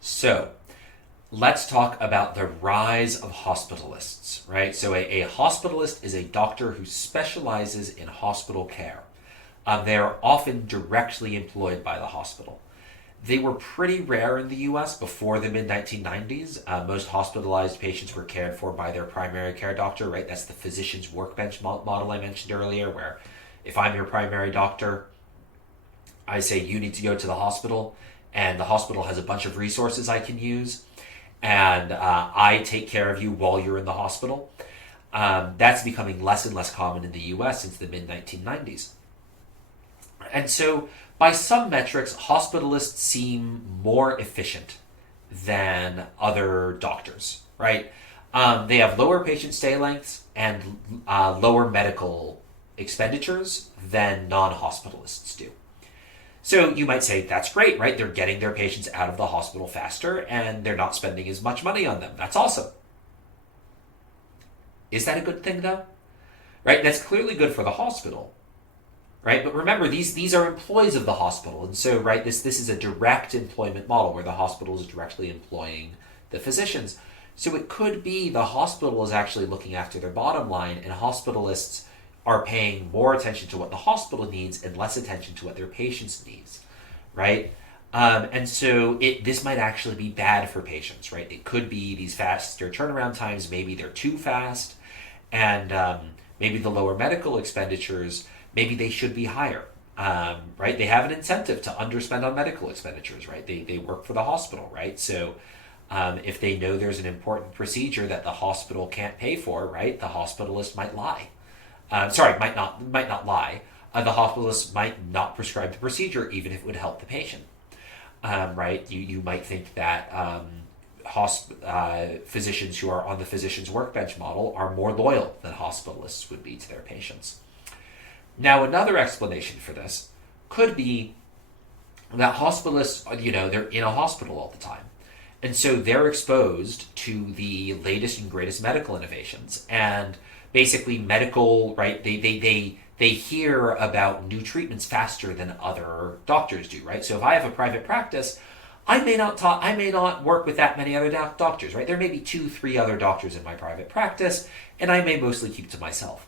So let's talk about the rise of hospitalists, right? So a hospitalist is a doctor who specializes in hospital care. They are often directly employed by the hospital. They were pretty rare in the US before the mid 1990s. Most hospitalized patients were cared for by their primary care doctor, right? That's the physician's workbench model I mentioned earlier, where if I'm your primary doctor, I say you need to go to the hospital, and the hospital has a bunch of resources I can use, and I take care of you while you're in the hospital. That's becoming less and less common in the US since the mid 1990s. And so, by some metrics, hospitalists seem more efficient than other doctors, right? They have lower patient stay lengths and lower medical expenditures than non hospitalists do. So you might say, that's great, right? They're getting their patients out of the hospital faster and they're not spending as much money on them. That's awesome. Is that a good thing, though? Right? That's clearly good for the hospital, right? But remember, these are employees of the hospital, and so right, this is a direct employment model where the hospital is directly employing the physicians. So it could be the hospital is actually looking after their bottom line, and hospitalists are paying more attention to what the hospital needs and less attention to what their patients needs, right? And so this might actually be bad for patients, right? It could be these faster turnaround times. Maybe they're too fast, and maybe the lower medical expenditures, maybe they should be higher, right? They have an incentive to underspend on medical expenditures, right? They work for the hospital, right? So if they know there's an important procedure that the hospital can't pay for, right, the hospitalist might lie. Might not lie. The hospitalist might not prescribe the procedure, even if it would help the patient. Right? You might think that physicians who are on the physician's workbench model are more loyal than hospitalists would be to their patients. Now, another explanation for this could be that hospitalists, they're in a hospital all the time. And so they're exposed to the latest and greatest medical innovations. And basically medical, right, they hear about new treatments faster than other doctors do, right? So if I have a private practice, I may not work with that many other doctors, right? There may be 2-3 other doctors in my private practice, and I may mostly keep to myself.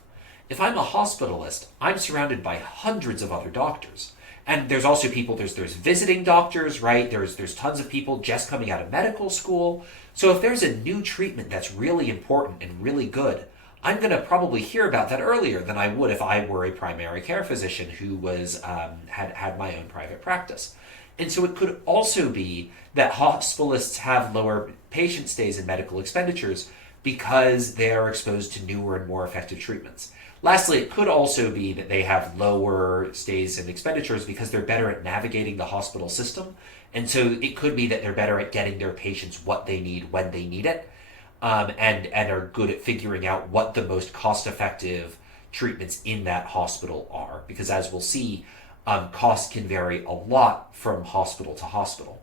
If I'm a hospitalist, I'm surrounded by hundreds of other doctors. And there's also people, there's visiting doctors, right? There's tons of people just coming out of medical school. So if there's a new treatment that's really important and really good, I'm going to probably hear about that earlier than I would if I were a primary care physician who was had my own private practice. And so it could also be that hospitalists have lower patient stays and medical expenditures because they are exposed to newer and more effective treatments. Lastly, it could also be that they have lower stays and expenditures because they're better at navigating the hospital system. And so it could be that they're better at getting their patients what they need when they need it, and are good at figuring out what the most cost-effective treatments in that hospital are. Because as we'll see, costs can vary a lot from hospital to hospital.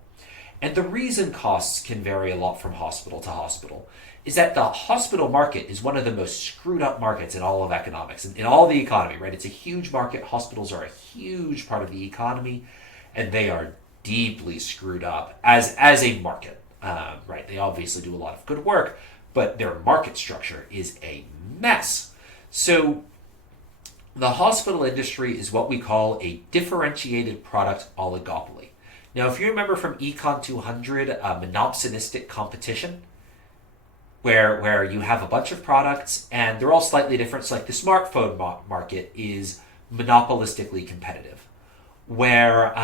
And the reason costs can vary a lot from hospital to hospital is that the hospital market is one of the most screwed up markets in all of economics, in all the economy, right? It's a huge market. Hospitals are a huge part of the economy, and they are deeply screwed up as a market, right? They obviously do a lot of good work, but their market structure is a mess. So the hospital industry is what we call a differentiated product oligopoly. Now, if you remember from ECON 200, monopsonistic competition, where you have a bunch of products and they're all slightly different. So like the smartphone market is monopolistically competitive, where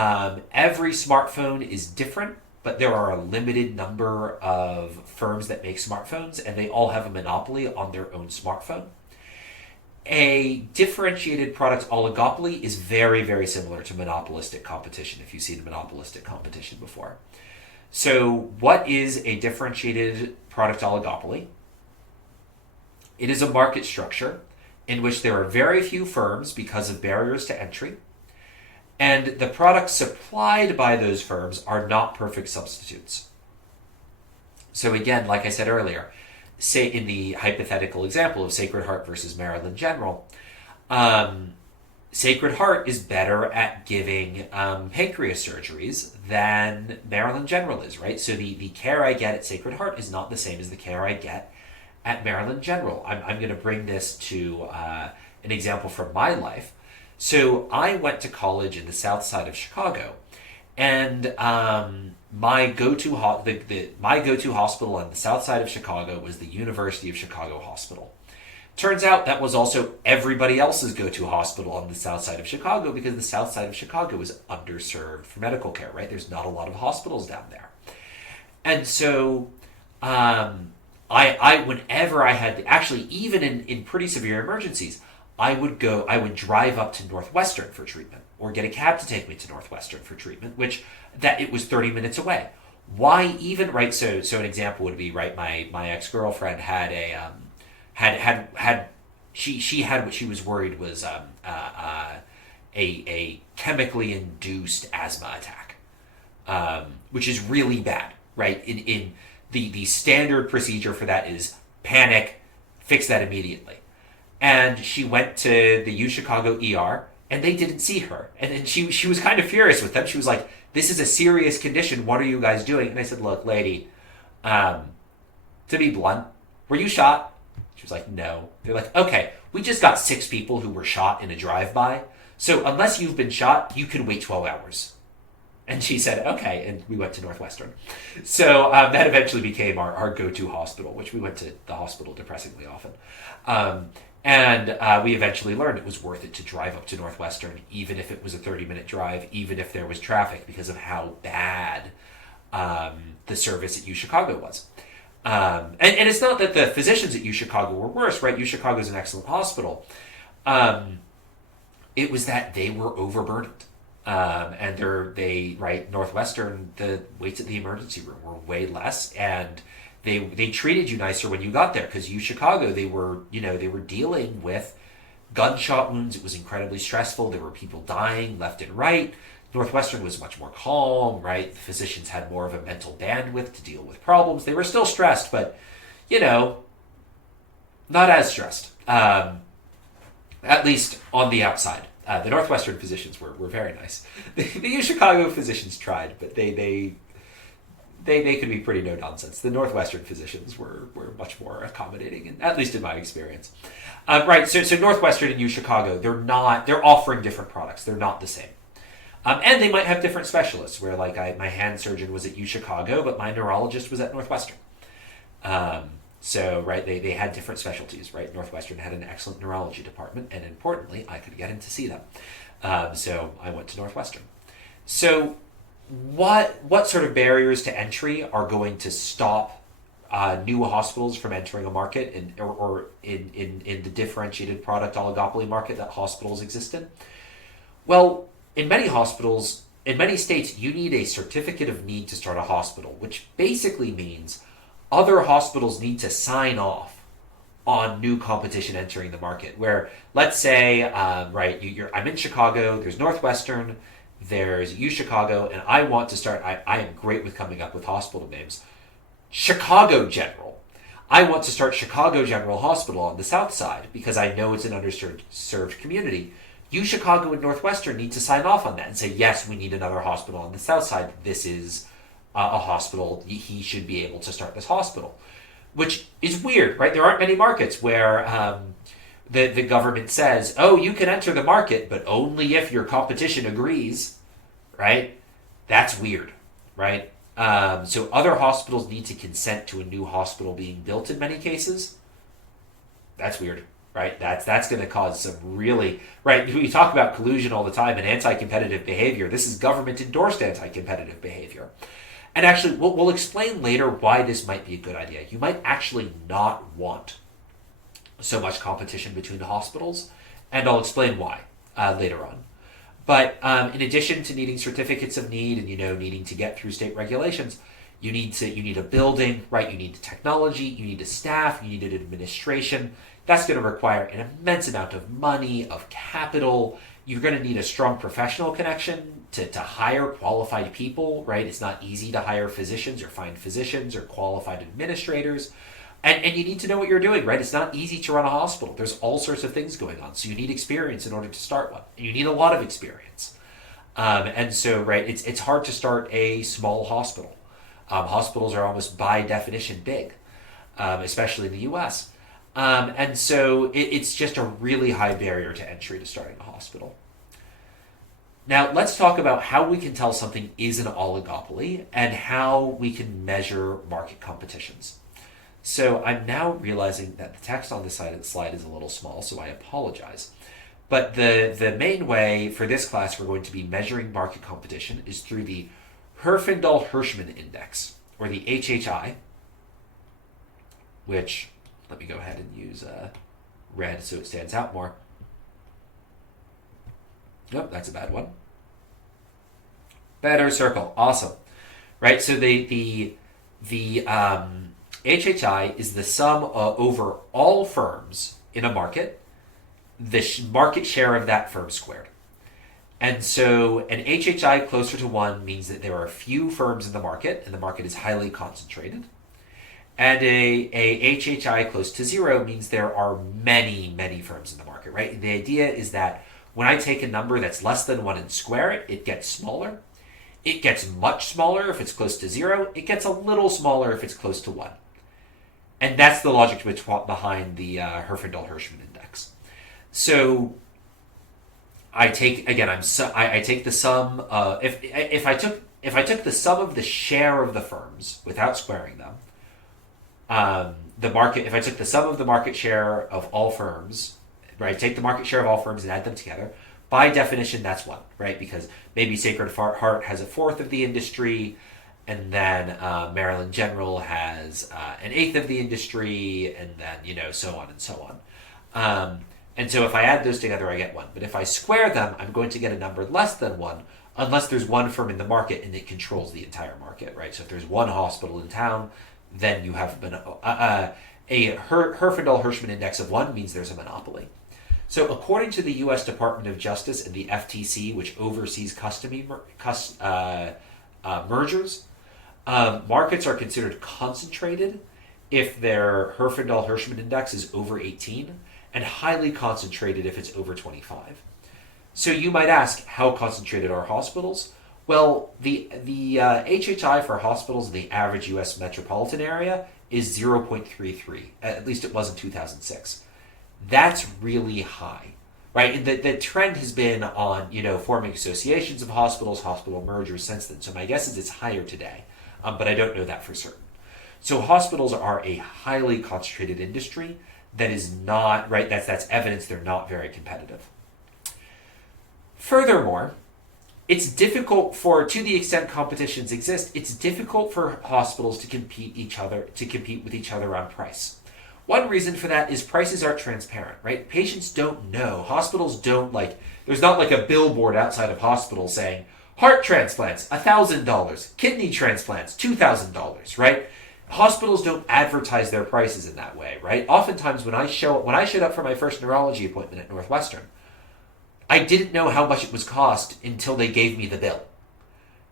every smartphone is different, but there are a limited number of firms that make smartphones and they all have a monopoly on their own smartphone. A differentiated product oligopoly is very, very similar to monopolistic competition, if you've seen monopolistic competition before. So what is a differentiated product oligopoly? It is a market structure in which there are very few firms because of barriers to entry, and the products supplied by those firms are not perfect substitutes. So again, like I said earlier, say in the hypothetical example of Sacred Heart versus Maryland General, Sacred Heart is better at giving pancreas surgeries than Maryland General is, right? So the care I get at Sacred Heart is not the same as the care I get at Maryland General. I'm going to bring this to an example from my life. So I went to college in the south side of Chicago, and my go-to hospital on the south side of Chicago was the University of Chicago Hospital. Turns out that was also everybody else's go-to hospital on the south side of Chicago, because the south side of Chicago is underserved for medical care, right? There's not a lot of hospitals down there. And so I whenever I had, actually even in pretty severe emergencies, I would drive up to Northwestern for treatment, or get a cab to take me to Northwestern for treatment, which that it was 30 minutes away. Why even, right? So an example would be, right, my ex-girlfriend had a she had what she was worried was a chemically induced asthma attack, which is really bad, right? In the standard procedure for that is panic, fix that immediately. And she went to the UChicago ER, and they didn't see her. And then she was kind of furious with them. She was like, "This is a serious condition. What are you guys doing?" And I said, "Look, lady, to be blunt, were you shot?" She was like, "No." They're like, "Okay, we just got 6 people who were shot in a drive-by. So unless you've been shot, you can wait 12 hours. And she said, "Okay," and we went to Northwestern. So that eventually became our go-to hospital, which we went to the hospital depressingly often. And we eventually learned it was worth it to drive up to Northwestern, even if it was a 30-minute drive, even if there was traffic, because of how bad the service at UChicago was. And it's not that the physicians at UChicago were worse, right? UChicago is an excellent hospital. It was that they were overburdened. And Northwestern, the waits at the emergency room were way less, and they treated you nicer when you got there, because UChicago, they were dealing with gunshot wounds. It was incredibly stressful. There were people dying left and right. Northwestern was much more calm, right? The physicians had more of a mental bandwidth to deal with problems. They were still stressed, but, not as stressed, at least on the outside. The Northwestern physicians were very nice. The UChicago physicians tried, but they could be pretty no-nonsense. The Northwestern physicians were much more accommodating, at least in my experience. Right, so Northwestern and UChicago, they're offering different products. They're not the same. And they might have different specialists, where my hand surgeon was at UChicago, but my neurologist was at Northwestern. So, right, they had different specialties, right? Northwestern had an excellent neurology department, and importantly, I could get in to see them. So I went to Northwestern. So what sort of barriers to entry are going to stop new hospitals from entering a market or in the differentiated product oligopoly market that hospitals exist in? Well, in many states, you need a certificate of need to start a hospital, which basically means other hospitals need to sign off on new competition entering the market. Where, let's say, I'm in Chicago, there's Northwestern, there's UChicago, and I want to start, I am great with coming up with hospital names. Chicago General. I want to start Chicago General Hospital on the south side because I know it's an underserved community. UChicago and Northwestern need to sign off on that and say, yes, we need another hospital on the south side. This is a hospital. He should be able to start this hospital, which is weird, right? There aren't many markets where the government says, oh, you can enter the market, but only if your competition agrees, right? That's weird, right? So other hospitals need to consent to a new hospital being built in many cases. That's weird, right? That's going to cause some really, right? We talk about collusion all the time and anti-competitive behavior. This is government-endorsed anti-competitive behavior. And actually, we'll explain later why this might be a good idea. You might actually not want so much competition between the hospitals, and I'll explain why later on. But in addition to needing certificates of need and needing to get through state regulations, you need a building, right? You need technology, you need a staff, you need an administration. That's going to require an immense amount of money, of capital. You're going to need a strong professional connection to hire qualified people, right? It's not easy to hire physicians or find physicians or qualified administrators. And you need to know what you're doing, right? It's not easy to run a hospital. There's all sorts of things going on. So you need experience in order to start one. And you need a lot of experience. And so, right, it's hard to start a small hospital. Hospitals are almost by definition big, especially in the US. And so it's just a really high barrier to entry to starting a hospital. Now, let's talk about how we can tell something is an oligopoly and how we can measure market competitions. So I'm now realizing that the text on this side of the slide is a little small, so I apologize. But the main way for this class we're going to be measuring market competition is through the Herfindahl-Hirschman Index, or the HHI, which, let me go ahead and use red so it stands out more. Nope, that's a bad one. Better circle, awesome. Right, so the HHI is the sum over all firms in a market, the market share of that firm squared. And so an HHI closer to 1 means that there are few firms in the market, and the market is highly concentrated. And a HHI close to 0 means there are many, many firms in the market, right? The idea is that when I take a number that's less than 1 and square it, it gets smaller. It gets much smaller if it's close to 0. It gets a little smaller if it's close to 1. And that's the logic behind the Herfindahl-Hirschman Index. So I take again. I take the sum. If I took the sum of the share of the firms without squaring them, the market. If I took the sum of the market share of all firms, right? Take the market share of all firms and add them together. By definition, that's 1, right? Because maybe Sacred Heart has a fourth of the industry, and then Maryland General has an eighth of the industry, and then so on and so on. And so if I add those together, I get 1. But if I square them, I'm going to get a number less than 1, unless there's one firm in the market and it controls the entire market, right? So if there's one hospital in town, then you have a Herfindahl-Hirschman Index of 1 means there's a monopoly. So according to the U.S. Department of Justice and the FTC, which oversees mergers, markets are considered concentrated if their Herfindahl-Hirschman Index is over 18, and highly concentrated if it's over 25. So you might ask, how concentrated are hospitals? Well, the HHI for hospitals in the average U.S. metropolitan area is 0.33. At least it was in 2006. That's really high, right? And the trend has been on, forming associations of hospitals, hospital mergers since then. So my guess is it's higher today, but I don't know that for certain. So hospitals are a highly concentrated industry that is not, right, that's evidence they're not very competitive. Furthermore, it's difficult to the extent competitions exist, it's difficult for hospitals to compete with each other on price. One reason for that is prices aren't transparent, right? Patients don't know. Hospitals don't there's not like a billboard outside of hospitals saying, heart transplants, $1,000, kidney transplants, $2,000, right? Hospitals don't advertise their prices in that way, right? Oftentimes when I showed up for my first neurology appointment at Northwestern, I didn't know how much it was cost until they gave me the bill,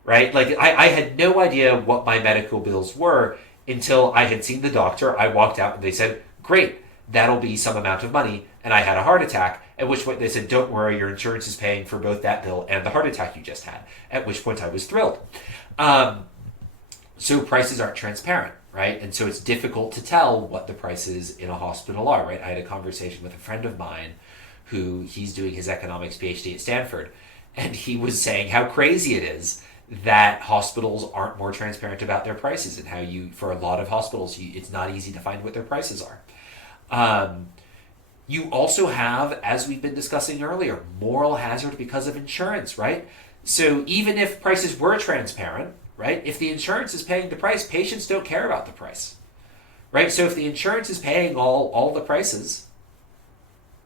right? I had no idea what my medical bills were until I had seen the doctor. I walked out and they said, great, that'll be some amount of money. And I had a heart attack, at which point they said, don't worry, your insurance is paying for both that bill and the heart attack you just had, at which point I was thrilled. So prices aren't transparent, right? And so it's difficult to tell what the prices in a hospital are, right? I had a conversation with a friend of mine he's doing his economics PhD at Stanford, and he was saying how crazy it is that hospitals aren't more transparent about their prices, and how for a lot of hospitals, it's not easy to find what their prices are. You also have, as we've been discussing earlier, moral hazard because of insurance, right? So even if prices were transparent, right, if the insurance is paying the price, patients don't care about the price, right? So if the insurance is paying all the prices,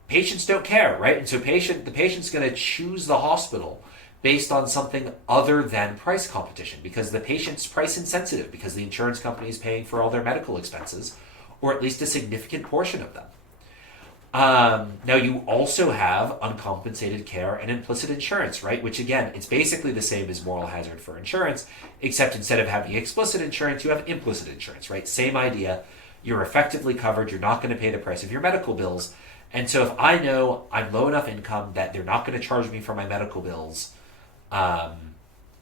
patients don't care, right? And so the patient's going to choose the hospital based on something other than price competition, because the patient's price insensitive, because the insurance company is paying for all their medical expenses, or at least a significant portion of them. Now you also have uncompensated care and implicit insurance, right? Which again, it's basically the same as moral hazard for insurance, except instead of having explicit insurance, you have implicit insurance, right? Same idea. you're effectively covered. You're not going to pay the price of your medical bills. And so if I know I'm low enough income that they're not going to charge me for my medical bills,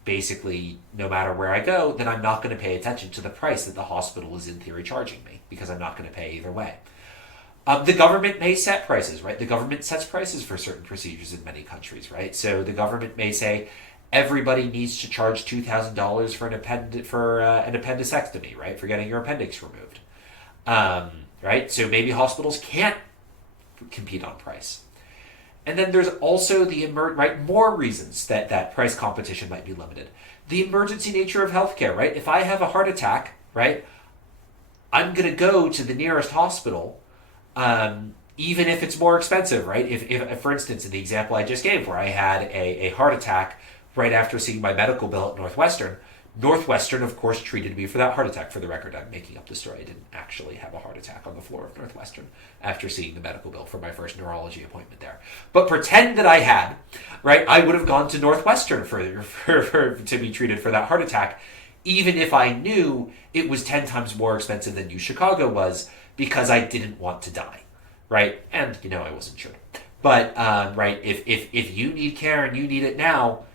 basically no matter where I go, then I'm not going to pay attention to the price that the hospital is in theory charging me, because I'm not going to pay either way. The government may set prices, right? The government sets prices for certain procedures in many countries, right? So the government may say everybody needs to charge $2,000 for an appendicectomy, right? For getting your appendix removed, right? So maybe hospitals can't compete on price. And then there's also the more reasons that price competition might be limited. The emergency nature of healthcare, right? If I have a heart attack, right, I'm going to go to the nearest hospital, even if it's more expensive, right? If for instance, in the example I just gave, where I had a heart attack right after seeing my medical bill at Northwestern, of course, treated me for that heart attack. For the record, I'm making up the story. I didn't actually have a heart attack on the floor of Northwestern after seeing the medical bill for my first neurology appointment there. But pretend that I had, right? I would have gone to Northwestern to be treated for that heart attack, even if I knew it was 10 times more expensive than UChicago was, because I didn't want to die, right? And, I wasn't sure. But, right, if you need care and you need it now,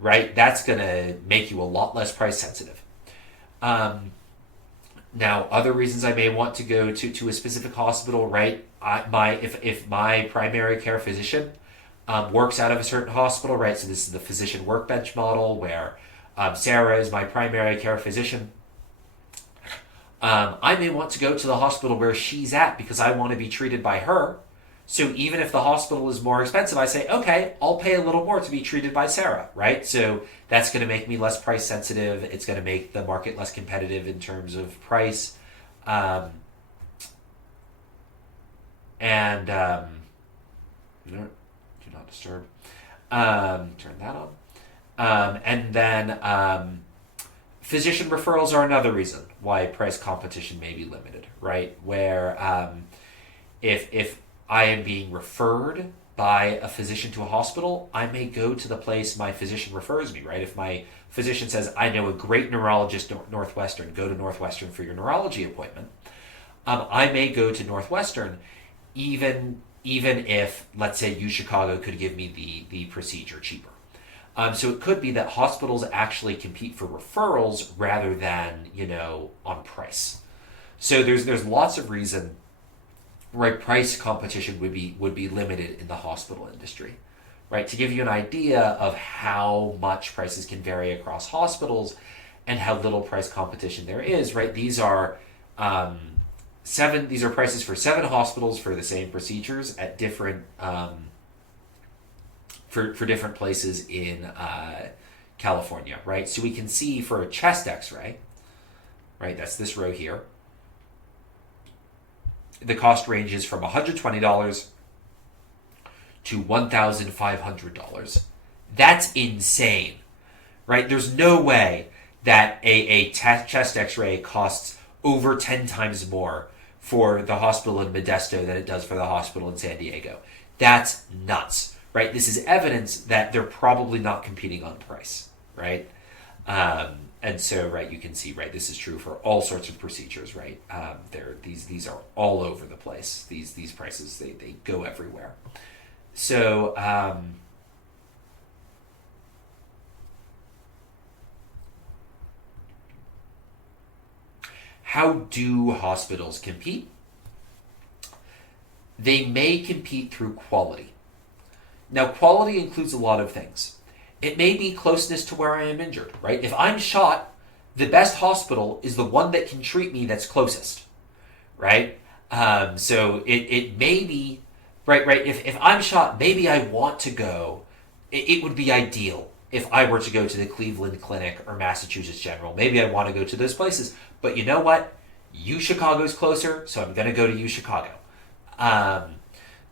right, that's going to make you a lot less price sensitive. Now, other reasons I may want to go to a specific hospital, right, if my primary care physician works out of a certain hospital, right, so this is the physician workbench model where Sarah is my primary care physician. I may want to go to the hospital where she's at because I want to be treated by her. So even if the hospital is more expensive, I say, okay, I'll pay a little more to be treated by Sarah, right? So that's going to make me less price sensitive. It's going to make the market less competitive in terms of price. Do not disturb. Turn that on. And then physician referrals are another reason why price competition may be limited, right? Where if I am being referred by a physician to a hospital, I may go to the place my physician refers me, right? If my physician says, I know a great neurologist at Northwestern, go to Northwestern for your neurology appointment, I may go to Northwestern even if, let's say, UChicago could give me the procedure cheaper. So it could be that hospitals actually compete for referrals rather than, on price. So there's lots of reason, right, price competition would be limited in the hospital industry, right? To give you an idea of how much prices can vary across hospitals and how little price competition there is, right? These are prices for 7 hospitals for the same procedures at different for different places in California, right? So we can see for a chest X-ray, right? That's this row here. The cost ranges from $120 to $1,500. That's insane, right? There's no way that a chest X-ray costs over 10 times more for the hospital in Modesto than it does for the hospital in San Diego. That's nuts, right? This is evidence that they're probably not competing on price, right? And so, right, you can see, right, this is true for all sorts of procedures, right? These are all over the place. These prices, they go everywhere. So, how do hospitals compete? They may compete through quality. Now, quality includes a lot of things. It may be closeness to where I am injured, right? If I'm shot, the best hospital is the one that can treat me that's closest, right? So it may be, right? If I'm shot, maybe I want to go. It would be ideal if I were to go to the Cleveland Clinic or Massachusetts General. Maybe I want to go to those places. But you know what? UChicago's closer, so I'm going to go to UChicago.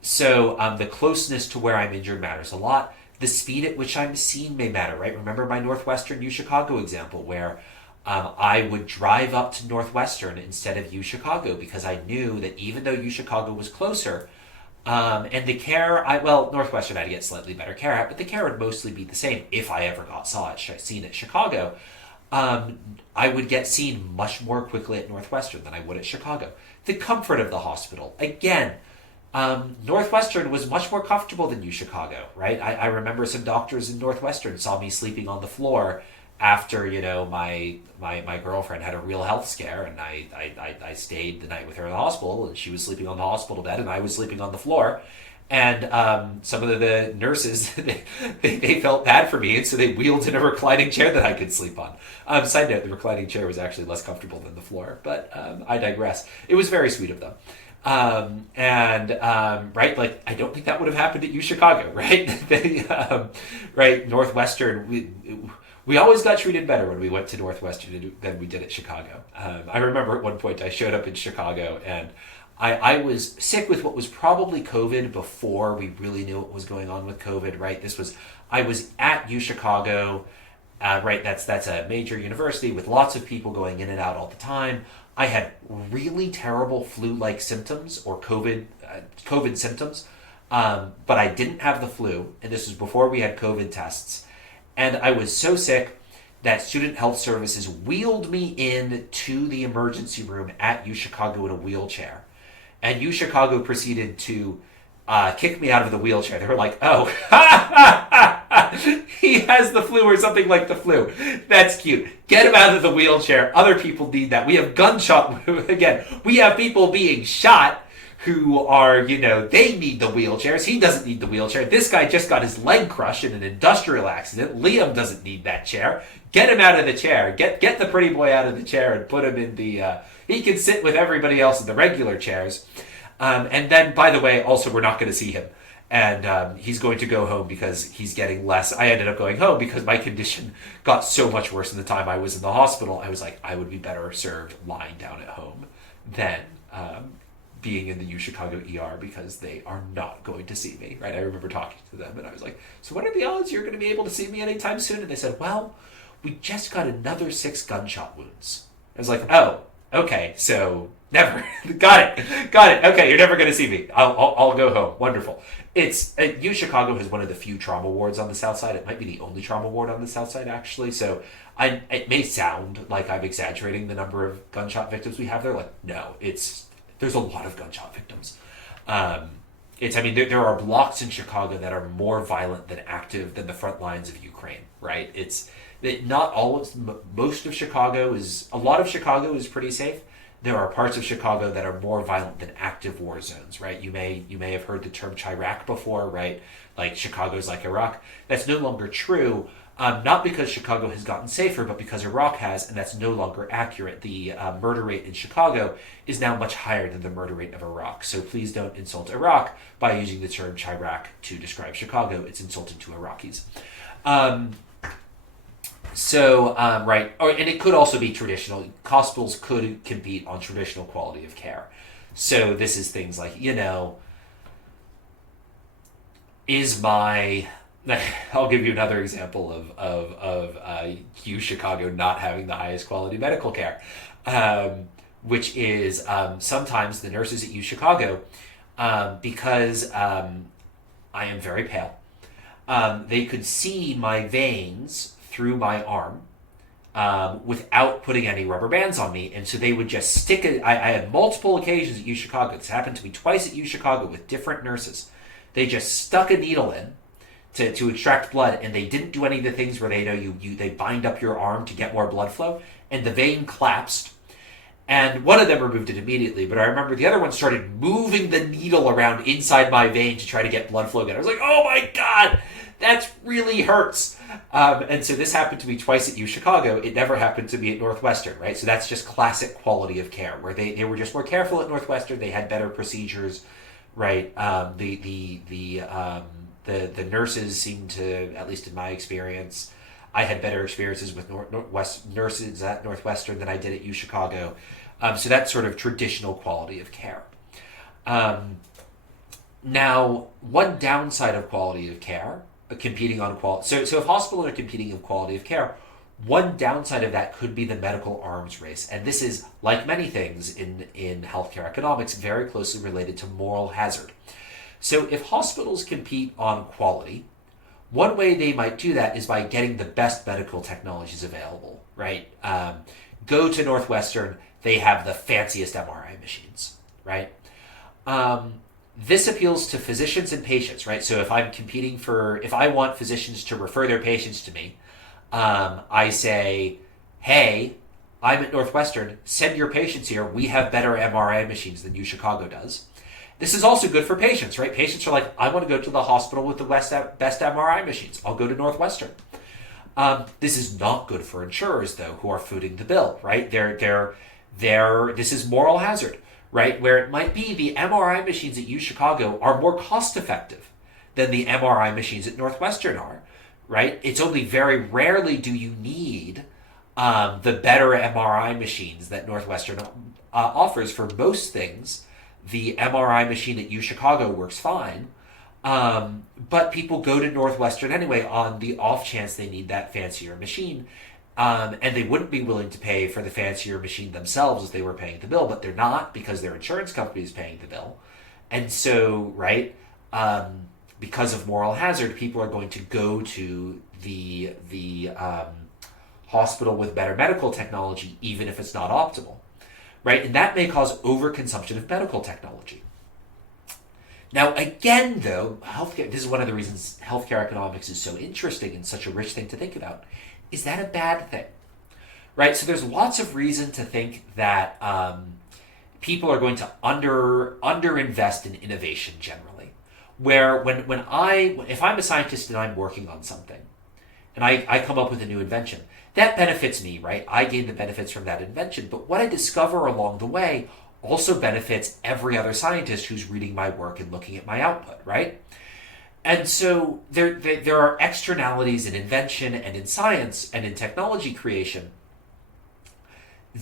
So the closeness to where I'm injured matters a lot. The speed at which I'm seen may matter, right? Remember my Northwestern UChicago example where I would drive up to Northwestern instead of UChicago because I knew that even though UChicago was closer, and the care, Northwestern I'd get slightly better care at, but the care would mostly be the same if I ever got seen at Chicago. I would get seen much more quickly at Northwestern than I would at Chicago. The comfort of the hospital, again, Northwestern was much more comfortable than Chicago, right? I remember some doctors in Northwestern saw me sleeping on the floor after, my girlfriend had a real health scare, and I stayed the night with her in the hospital, and she was sleeping on the hospital bed and I was sleeping on the floor. And some of the nurses, they felt bad for me, and so they wheeled in a reclining chair that I could sleep on. Side note, the reclining chair was actually less comfortable than the floor, but I digress. It was very sweet of them. Right, like, I don't think that would have happened at Chicago, right? Right, Northwestern, we always got treated better when we went to Northwestern than we did at Chicago. I remember at one point I showed up in Chicago, and I was sick with what was probably COVID before we really knew what was going on with COVID, right? I was at Chicago, right? That's a major university with lots of people going in and out all the time. I had really terrible flu-like symptoms or COVID symptoms, but I didn't have the flu, and this was before we had COVID tests. And I was so sick that Student Health Services wheeled me in to the emergency room at Chicago in a wheelchair. And Chicago proceeded to kick me out of the wheelchair. They were like, "Oh, he has the flu or something like the flu. That's cute. Get him out of the wheelchair. Other people need that. We have gunshot, again, we have people being shot who are, they need the wheelchairs. He doesn't need the wheelchair. This guy just got his leg crushed in an industrial accident. Liam doesn't need that chair. Get him out of the chair. Get the pretty boy out of the chair and put him in the, he can sit with everybody else in the regular chairs. And then, by the way, also, we're not going to see him. And he's going to go home because he's getting less. I ended up going home because my condition got so much worse in the time I was in the hospital. I was like, I would be better served lying down at home than being in the Chicago ER, because they are not going to see me, right? I remember talking to them, and I was like, so what are the odds you're going to be able to see me anytime soon? And they said, well, we just got another 6 gunshot wounds. I was like, oh, okay, so never. Got it. Okay, you're never going to see me. I'll go home. Wonderful. Chicago has one of the few trauma wards on the South Side. It might be the only trauma ward on the South Side, actually. So it may sound like I'm exaggerating the number of gunshot victims we have there. Like, no, there's a lot of gunshot victims. There are blocks in Chicago that are more violent than active than the front lines of Ukraine, right? Most of Chicago a lot of Chicago is pretty safe. There are parts of Chicago that are more violent than active war zones, right? You may have heard the term Chirac before, right? Like, Chicago's like Iraq. That's no longer true. Not because Chicago has gotten safer, but because Iraq has, and that's no longer accurate. The murder rate in Chicago is now much higher than the murder rate of Iraq. So please don't insult Iraq by using the term Chirac to describe Chicago. It's insulting to Iraqis. Right. And it could also be traditional. Hospitals could compete on traditional quality of care. So this is things like, I'll give you another example of Chicago not having the highest quality medical care, which is sometimes the nurses at Chicago, because I am very pale, they could see my veins through my arm without putting any rubber bands on me, and so they would just stick it. I had multiple occasions at Chicago. This happened to me twice at Chicago with different nurses. They just stuck a needle in to extract blood, and they didn't do any of the things where they bind up your arm to get more blood flow, and the vein collapsed. And one of them removed it immediately, but I remember the other one started moving the needle around inside my vein to try to get blood flow again. I was like, oh my God, that really hurts. And so this happened to me twice at Chicago. It never happened to me at Northwestern, right? So that's just classic quality of care, where they were just more careful at Northwestern. They had better procedures, right? The nurses seemed to, at least in my experience, I had better experiences with nurses at Northwestern than I did at Chicago. So that's sort of traditional quality of care. Now, one downside of quality of care, competing on quality. So if hospitals are competing on quality of care, one downside of that could be the medical arms race. And this is, like many things in healthcare economics, very closely related to moral hazard. So if hospitals compete on quality, one way they might do that is by getting the best medical technologies available, right? Go to Northwestern, they have the fanciest MRI machines, right? This appeals to physicians and patients, right? So if I want physicians to refer their patients to me, I say, hey, I'm at Northwestern, send your patients here. We have better MRI machines than UChicago does. This is also good for patients, right? Patients are like, I want to go to the hospital with the best MRI machines. I'll go to Northwestern. This is not good for insurers, though, who are footing the bill, right? This is moral hazard, right? Where it might be the MRI machines at UChicago are more cost effective than the MRI machines at Northwestern are, right? It's only very rarely do you need the better MRI machines that Northwestern offers. For most things, the MRI machine at UChicago works fine, but people go to Northwestern anyway on the off chance they need that fancier machine, and they wouldn't be willing to pay for the fancier machine themselves if they were paying the bill, but they're not because their insurance company is paying the bill. And so, right, because of moral hazard, people are going to go to the hospital with better medical technology, even if it's not optimal, right? And that may cause overconsumption of medical technology. Now, again, though, healthcare, this is one of the reasons healthcare economics is so interesting and such a rich thing to think about. Is that a bad thing? Right? So there's lots of reason to think that people are going to underinvest in innovation generally. Where if I'm a scientist and I'm working on something, and I come up with a new invention, that benefits me, right? I gain the benefits from that invention. But what I discover along the way also benefits every other scientist who's reading my work and looking at my output, right? And so there are externalities in invention and in science and in technology creation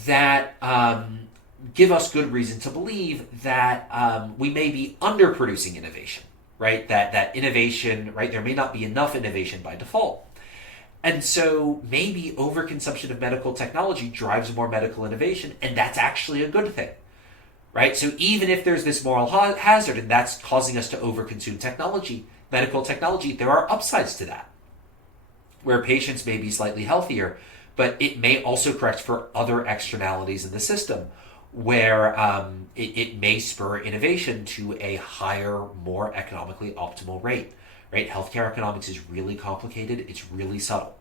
that give us good reason to believe that we may be underproducing innovation, right? That innovation, right? There may not be enough innovation by default. And so maybe overconsumption of medical technology drives more medical innovation, and that's actually a good thing, right? So even if there's this moral hazard and that's causing us to overconsume technology, medical technology, there are upsides to that, where patients may be slightly healthier, but it may also correct for other externalities in the system, where it may spur innovation to a higher, more economically optimal rate. Right? Healthcare economics is really complicated. It's really subtle.